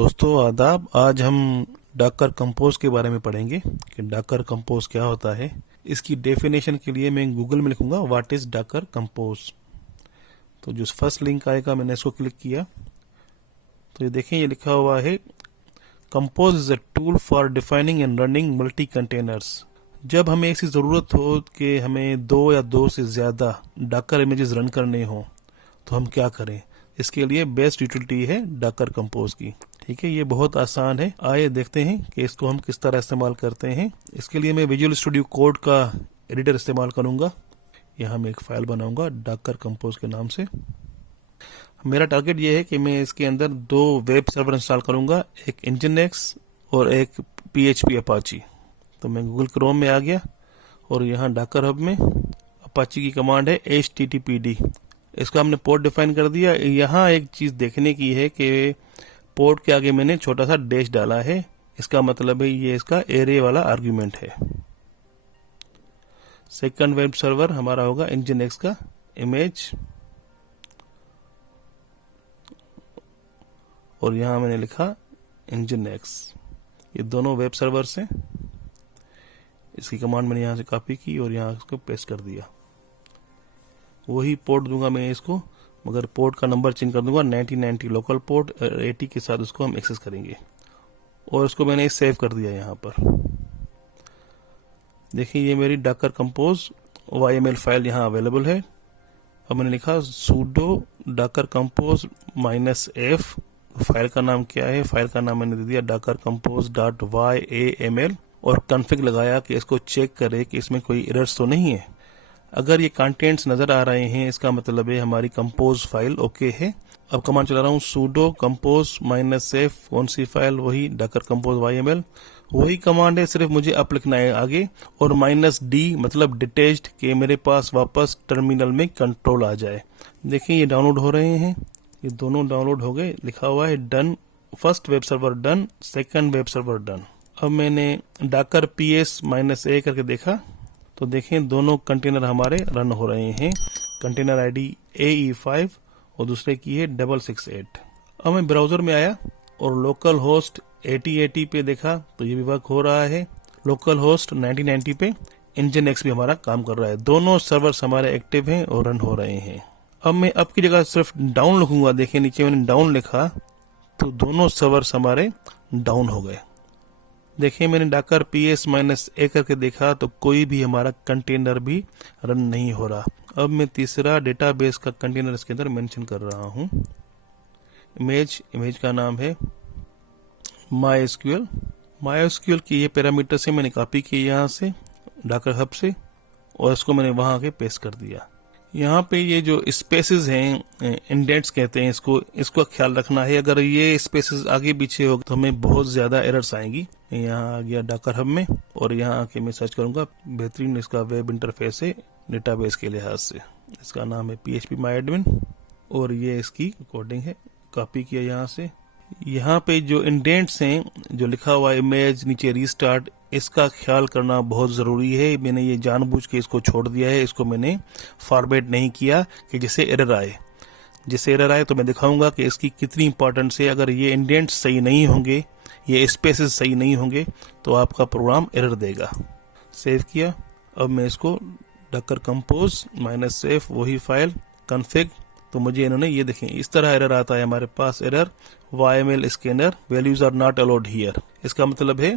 दोस्तों आदाब। आज हम डाकर कंपोज के बारे में पढ़ेंगे कि डाकर कंपोज क्या होता है। इसकी डेफिनेशन के लिए मैं गूगल में लिखूंगा व्हाट इज डाकर कंपोज। तो जो फर्स्ट लिंक आएगा मैंने इसको क्लिक किया तो ये देखें, ये लिखा हुआ है compose is a tool for defining and running multi containers. जब हमें ऐसी ज़रूरत हो कि हमें दो या दो से ज़्यादा डाकर इमेजेस रन करने हो तो हम क्या करें, इसके लिए बेस्ट यूटिलिटी है डाकर कंपोज की। ठीक है, ये बहुत आसान है। आइए देखते हैं कि इसको हम किस तरह इस्तेमाल करते हैं। इसके लिए मैं विजुअल स्टूडियो कोड का एडिटर इस्तेमाल करूंगा। यहाँ मैं एक फाइल बनाऊंगा डाकर कंपोज के नाम से। मेरा टारगेट ये है कि मैं इसके अंदर दो वेब सर्वर इंस्टॉल करूंगा, एक इंजनएक्स और एक PHP अपाची। तो मैं गूगल क्रोम में आ गया और यहाँ डाकर हब में अपाची की कमांड है HTTPD। इसका हमने पोर्ट डिफाइन कर दिया। यहाँ एक चीज देखने की है कि पोर्ट के आगे मैंने छोटा सा डैश डाला है, इसका मतलब है ये इसका एरे वाला आर्गुमेंट है। सेकंड वेब सर्वर हमारा होगा इंजनएक्स का इमेज, और यहाँ मैंने लिखा इंजनएक्स। ये दोनों वेब सर्वर्स हैं। इसकी कमांड मैंने यहाँ से कॉपी की और यहाँ इसको पेस्ट कर दिया। वही पोर्ट दूंगा मैं इसको, मगर पोर्ट का नंबर चेंज कर दूंगा 9090 लोकल पोर्ट 80 के साथ उसको हम एक्सेस करेंगे। और इसको मैंने सेव कर दिया। यहाँ पर देखिए ये मेरी डाकर कंपोज YML फाइल यहाँ अवेलेबल है। अब मैंने लिखा sudo डाकर कंपोज -f। फाइल का नाम क्या है, फाइल का नाम मैंने दे दिया डाकर कंपोज .yaml और कॉन्फ़िग लगाया कि इसको चेक करे कि इसमें कोई एरर्स तो नहीं है। अगर ये कंटेंट्स नजर आ रहे हैं इसका मतलब है हमारी कंपोज फाइल ओके है। अब कमांड चला रहा हूँ sudo compose -f। कौन सी फाइल, वही डाकर कंपोज YML। वही कमांड है, सिर्फ मुझे अप लिखना है आगे, और -d मतलब डिटेच्ड के मेरे पास वापस टर्मिनल में कंट्रोल आ जाए। देखिए ये डाउनलोड हो रहे हैं, ये दोनों डाउनलोड हो गए। लिखा हुआ है done, first web server done, second web server done. अब मैंने डाकर PS-a करके देखा तो देखें दोनों कंटेनर हमारे रन हो रहे हैं। कंटेनर आईडी AE5 और दूसरे की है 668। अब मैं ब्राउजर में आया और लोकल होस्ट 8080 पे देखा तो ये भी वर्क हो रहा है। लोकल होस्ट 9090 पे इंजनएक्स भी हमारा काम कर रहा है। दोनों सर्वर्स हमारे एक्टिव हैं और रन हो रहे हैं। अब मैं अप की जगह सिर्फ डाउन लिखूंगा। देखिए नीचे मैंने डाउन लिखा तो दोनों सर्वर्स हमारे डाउन हो गए। देखिए मैंने डाकर PS-a करके देखा तो कोई भी हमारा कंटेनर भी रन नहीं हो रहा। अब मैं तीसरा डेटाबेस का कंटेनर इसके अंदर मेंशन कर रहा हूँ। इमेज का नाम है MySQL की ये पैरामीटर से मैंने कॉपी की यहाँ से डाकर हब से और इसको मैंने वहां आके पेस्ट कर दिया। यहाँ पे ये जो स्पेसेस हैं, इंडेंट्स कहते हैं इसको ख्याल रखना है। अगर ये स्पेसेस आगे पीछे हो तो हमें बहुत ज्यादा एरर्स आएंगी। यहाँ आ गया डाकर हब में और यहाँ आके मैं सर्च करूंगा। बेहतरीन इसका वेब इंटरफेस है डेटाबेस के लिहाज से। इसका नाम है PHP-MyAdmin और ये इसकी कोडिंग है। कॉपी किया यहाँ से। यहाँ पे जो इंडेंट्स हैं, जो लिखा हुआ इमेज नीचे रीस्टार्ट, इसका ख्याल करना बहुत जरूरी है। मैंने ये जानबूझ के इसको छोड़ दिया है, इसको मैंने फॉर्मेट नहीं किया कि जिससे एरर आए तो मैं दिखाऊंगा कि इसकी कितनी इंपॉर्टेंस है। अगर ये इंडेंट्स सही नहीं होंगे, ये स्पेसेस सही नहीं होंगे तो आपका प्रोग्राम एरर देगा। सेव किया। अब मैं इसको डाकर कंपोज -f वही फाइल कॉन्फ़िग, तो मुझे इन्होंने ये देखें इस तरह एरर आता है हमारे पास। Error YML scanner values are not allowed here. इसका मतलब है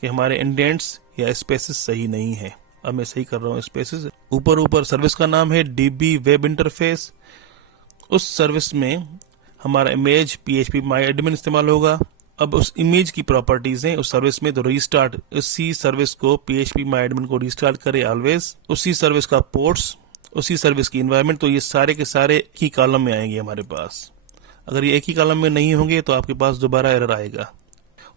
कि हमारे इंडेंट्स या स्पेसेस सही नहीं है। अब मैं सही कर रहा हूँ स्पेसेस। ऊपर सर्विस का नाम है DB वेब इंटरफेस। उस सर्विस में हमारा इमेज PHP-MyAdmin इस्तेमाल होगा। अब उस इमेज की प्रॉपर्टीज हैं उस सर्विस में, तो रीस्टार्ट उसी सर्विस को PHP-MyAdmin को रीस्टार्ट करे ऑलवेज। उसी सर्विस का पोर्ट्स, उसी सर्विस की एनवायरनमेंट, तो ये सारे के सारे एक ही कॉलम में आएंगे हमारे पास। अगर ये एक ही कॉलम में नहीं होंगे तो आपके पास दोबारा एरर आएगा।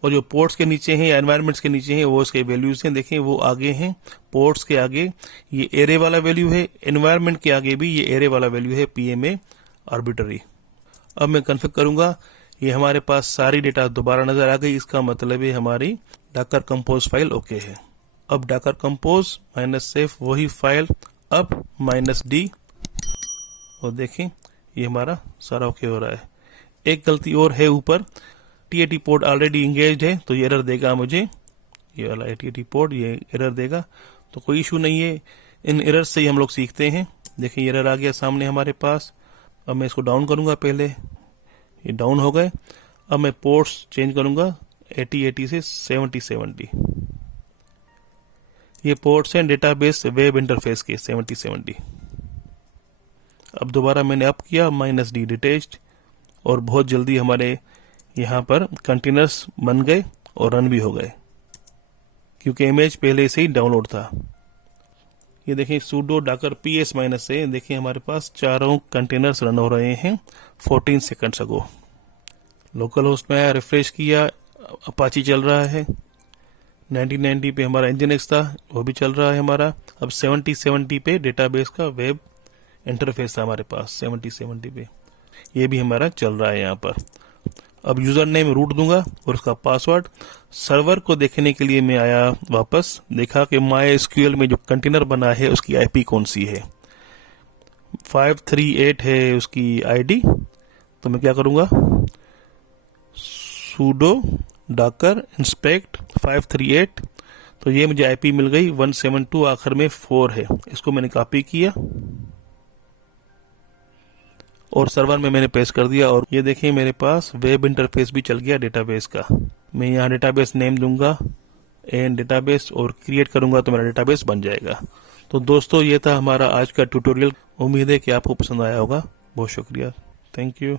और जो पोर्ट्स के नीचे हैं या एनवायरनमेंट्स के नीचे हैं वो इसके वैल्यूज हैं। देखें वो आगे हैं, पोर्ट्स के आगे ये एरे वाला वैल्यू है, एनवायरनमेंट के आगे भी ये एरे वाला वैल्यू है PMA आर्बिट्ररी। अब मैं कॉन्फ़िग करूंगा, ये हमारे पास सारी डेटा दोबारा नजर आ गई। इसका मतलब है हमारी डाकर कंपोज फाइल ओके है। अब डाकर कंपोज -f वही फाइल, अब -d, और देखें ये हमारा सारा ओके हो रहा है। एक गलती और है ऊपर, AT पोर्ट ऑलरेडी इंगेज है तो ये एरर देगा मुझे, ये वाला AT पोर्ट ये एरर देगा। तो कोई इशू नहीं है, इन एरर से ही हम लोग सीखते हैं। देखिए एरर आ गया सामने हमारे पास। अब मैं इसको डाउन करूंगा, पहले ये डाउन हो गए। अब मैं पोर्ट्स चेंज करूंगा 80 से 70 ये पोर्ट्स हैं डेटाबेस वेब इंटरफेस के 70। अब दोबारा मैंने अप किया -D डिटेच्ड, और बहुत जल्दी हमारे यहाँ पर कंटेनर्स बन गए और रन भी हो गए, क्योंकि इमेज पहले से ही डाउनलोड था। ये देखिए sudo docker ps -a, देखिए हमारे पास चारों कंटेनर्स रन हो रहे हैं 14 सेकंड्स अगो। लोकल होस्ट में आया, रिफ्रेश किया, अपाची चल रहा है। 1990 पे हमारा nginx था, वो भी चल रहा है हमारा। अब 70 पे डेटाबेस का वेब इंटरफेस था हमारे पास 70 पे, ये भी हमारा चल रहा है यहाँ पर। अब यूजर नेम रूट दूंगा और उसका पासवर्ड। सर्वर को देखने के लिए मैं आया वापस, देखा कि MySQL में जो कंटेनर बना है उसकी IP कौन सी है, 538 है उसकी ID। तो मैं क्या करूंगा, sudo docker inspect 538, तो ये मुझे IP मिल गई 172 आखिर में 4 है। इसको मैंने कॉपी किया और सर्वर में मैंने पेस्ट कर दिया, और ये देखिए मेरे पास वेब इंटरफेस भी चल गया डेटाबेस का। मैं यहाँ डेटाबेस नेम दूंगा एंड डेटाबेस और क्रिएट करूंगा तो मेरा डेटाबेस बन जाएगा। तो दोस्तों ये था हमारा आज का ट्यूटोरियल। उम्मीद है कि आपको पसंद आया होगा। बहुत शुक्रिया, थैंक यू।